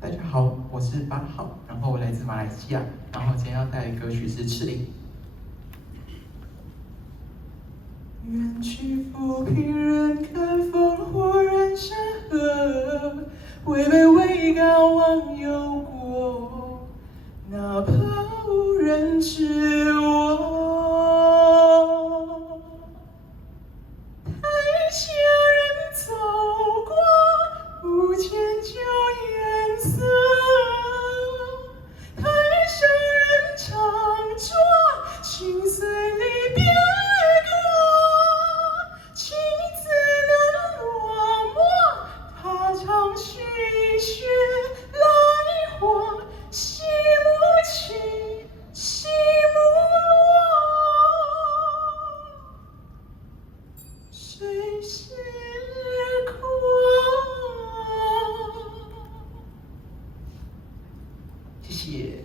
大家好，我是8号，然后我来自马来西亚，然后今天要带来的歌曲是《赤令》。远去浮萍人看烽火燃山河，位卑位高望忧国，哪怕无人知我。台下人走过，不见旧颜色。台上人唱着心碎离别歌，情字难落寞，他唱续雪来火，夕幕起，夕幕落，谁是狂？谢谢。